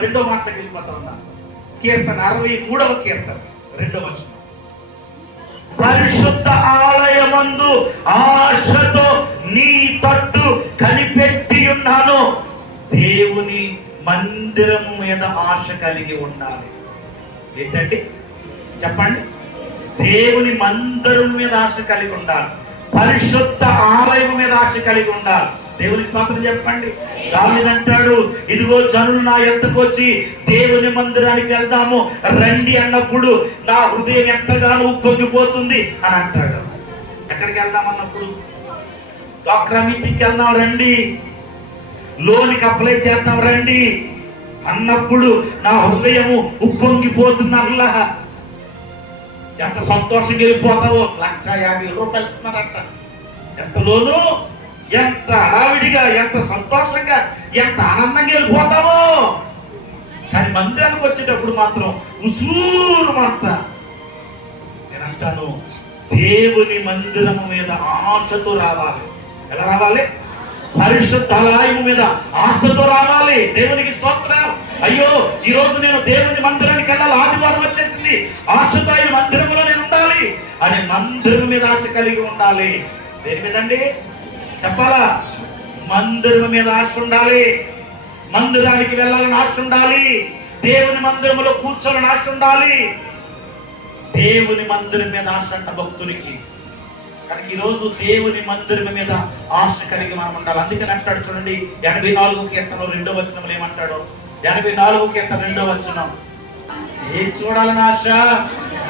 రెండో మాటకి వెళ్ళిపోతా ఉన్నాను కీర్తన అరవై మూడవ కీర్తన రెండవ వచనం. పరిశుద్ధ ఆలయమందు ఆశతో నీ తట్టు కనిపెట్టి ఉన్నాను. దేవుని మందిరం మీద ఆశ కలిగి ఉండాలి. ఏంటండి? చెప్పండి. దేవుని మందిరం మీద ఆశ కలిగి ఉండాలి. పరిశుద్ధ ఆలయం మీద ఆశ కలిగి ఉండాలి. దేవుని స్తోత్రం చెప్పండి. దాని అంటాడు ఇదిగో జనులు నా ఎంతకు వచ్చి దేవుని మందిరానికి వెళ్దాము. రండి అన్నప్పుడు నా హృదయం ఎంతగానో పొంగిపోతుంది అని అంటాడు. ఎక్కడికి వెళ్దాం అన్నప్పుడు? డాక్టర్ మీటింగ్కి వెళ్దాం రండి. లోనికి అప్లై చేద్దాం రండి. అన్నప్పుడు నా హృదయము ఉప్పొంగిపోతుంది అల్లా. ఎంత సంతోషంగా వెళ్ళిపోతావో? లక్ష యాభై రూపాయలు ఇస్తున్నారట. ఎంతలోనూ ఎంత హడావిడిగా ఎంత సంతోషంగా ఎంత ఆనందంగా వెళ్ళిపోతామో కానీ మందిరానికి వచ్చేటప్పుడు మాత్రం ఉసూరు మంత నేను అంటాను దేవుని మందిరము మీద ఆశతో రావాలి. ఎలా రావాలి? పరిశుద్ధాలయము మీద ఆశతో రావాలి. దేవునికి స్తోత్రం అయ్యో ఈ రోజు నేను దేవుని మందిరానికి వెళ్ళాలి. ఆదివారం వచ్చేసింది. ఆశతో ఆయన మందిరంలో నేను ఉండాలి. అని మందిరం మీద ఆశ కలిగి ఉండాలి. దేని మీదండి చెప్పాలా? మందిరం మీద ఆశ ఉండాలి. మందిరానికి వెళ్ళాలని ఆశ ఉండాలి. దేవుని మందిరంలో కూర్చోవాలని ఆశ ఉండాలి. దేవుని మందిరం మీద ఆశ అంట భక్తునికి. కానీ ఈరోజు దేవుని మందిరం మీద ఆశ కలిగి మనం ఉండాలి. అందుకని అంటాడు చూడండి ఎనభై నాలుగు కీర్తనలో రెండో వచనంలో ఏమంటాడు? ఎనభై నాలుగు కీర్తన రెండో వచనం. ఏం చూడాలని ఆశ?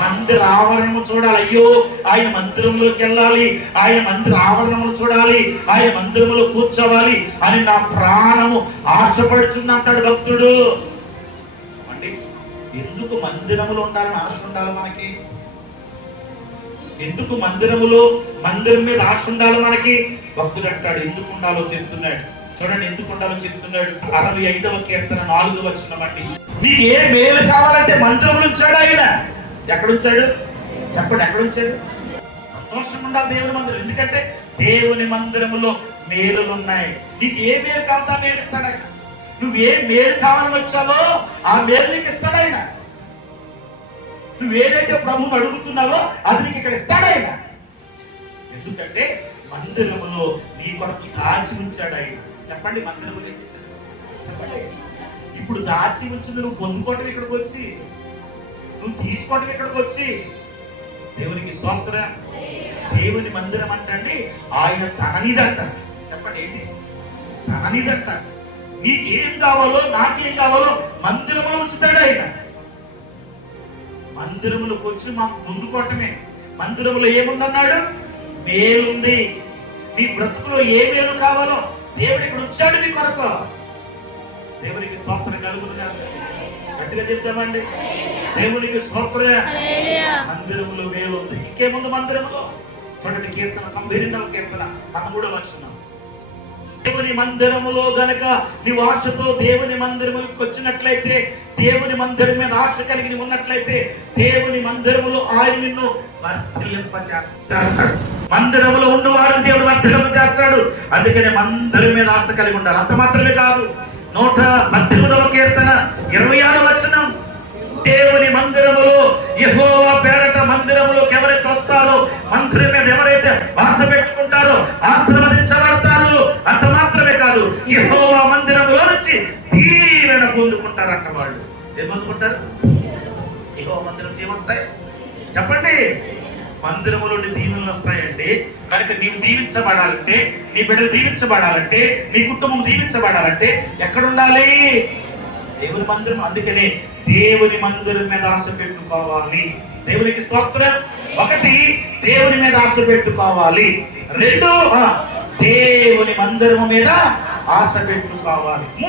మందిర ఆవరణము చూడాలి. అయ్యో ఆయన మందిరంలోకి వెళ్ళాలి. ఆయన మందిర ఆవరణములు చూడాలి. ఆయన మందిరంలో కూర్చోవాలి అని నా ప్రాణము ఆశపడుతుంది అంటాడు భక్తుడు. అండి ఎందుకు మందిరములో ఉండాలని ఆశ ఉండాలి మనకి? ఎందుకు మందిరములో మందిరం మీద ఆశ ఉండాలి మనకి? భక్తుడు అంటాడు ఎందుకు ఉండాలో చెప్తున్నాడు. చూడండి ఎందుకు ఉండాలో చెప్తున్నాడు. అరవై ఐదవ కీర్తన నాలుగు వచ్చిన బట్టి మీకు ఏ మేలు కావాలంటే మంత్రములు ఉంచాడు ఆయన. ఎక్కడ ఉంచాడు చెప్పండి ఎక్కడ ఉంచాడు సంతోషం ఉండాలి దేవుని మందిరం. ఎందుకంటే దేవుని మందిరములో మేలులు ఉన్నాయి నీకు ఏ మేలు కావాలా మేలు ఇస్తాడు ఆయన. నువ్వు ఏ మేలు కావాలని వచ్చావో ఆ మేలు నీకు ఇస్తాడు ఆయన. నువ్వు ఏదైతే ప్రభువుని అడుగుతున్నావో అది నీకు ఇక్కడ ఇస్తాడు ఆయన. ఎందుకంటే మందిరములో నీ కొరకు దాచి ఉంచాడు ఆయన. చెప్పండి మందిరములో ఏం చేశాడు? చెప్పండి. ఇప్పుడు దాచి ఉంచింది నువ్వు పొందుకోవటం ఇక్కడికి వచ్చి. నువ్వు తీసుకోవటం ఇక్కడికి వచ్చి? దేవునికి స్తోత్ర. దేవుని మందిరం అంటండి ఆయన తననిదంట చెప్పండి ఏంటి? తననిదంట నీకేం కావాలో నాకేం కావాలో మందిరంలో ఉంచుతాడు ఆయన. మందిరములకు వచ్చి మాకు ముందుకోవటమే మందిరములో ఏముందన్నాడు? మేలుంది. నీ బ్రతుకులో ఏ మేలు కావాలో దేవుడు ఇక్కడ ఉంచాడు నీ కొరకు. దేవునికి స్తోత్రం కలుగును కాదు గట్టిగా చెప్తామండి. దేవునికి స్తోత్రం మందిరములో మేలు ఉంది. ఇంకేముంది మందిరములో. చూడండి కీర్తన తొంభై రెండవ కీర్తన పదమూడవ వచ్చిన. దేవుని మందిరములో గనక నీవు ఆశతో దేవుని మందిరములకు వచ్చినట్లయితే దేవుని మందిరం మీద ఆశ కలిగి ఉన్నట్లయితే దేవుని మందిరములో ఆయన నిన్ను వర్ధిల్లింపజేస్తాడు. మందిరములో ఉన్నవారు దేవుడు వర్ధిలింప చేస్తాడు అందుకని మందిరం మీద ఆశ కలిగి ఉండాలి. అంత మాత్రమే కాదు. నూట పద్దెనిమిదవ కీర్తన ఇరవై ఆరు వచనం. దేవుని మందిరములో యెహోవా పేరట మందిరములోకి ఎవరైతే వస్తారో మందిరం మీద ఎవరైతే ఆశ పెట్టుకుంటారో ఆశీర్వదించబడతారు అంత మాత్రమే కాదు ఎహోవా మందిరములో నుంచి దీవెన పొందుకుంటారంట వాళ్ళు. ఏం పొందుకుంటారు? యెహోవా మందిరం ఏమొస్తాయి? చెప్పండి. మందిరములో దీవెనలు వస్తాయండి కనుక నీవు దీవించబడాలంటే నీ బిడ్డలు దీవించబడాలంటే నీ కుటుంబం దీవించబడాలంటే ఎక్కడ ఉండాలి దేవుని మందిరం. అందుకనే దేవుని మందిరం మీద ఆశ పెట్టుకోవాలి. దేవునికి స్తోత్రం. ఒకటి దేవుని మీద ఆశ పెట్టుకోవాలి. రెండు దేవుని మందిరం మీద ఆశ పెట్టుకోవాలి.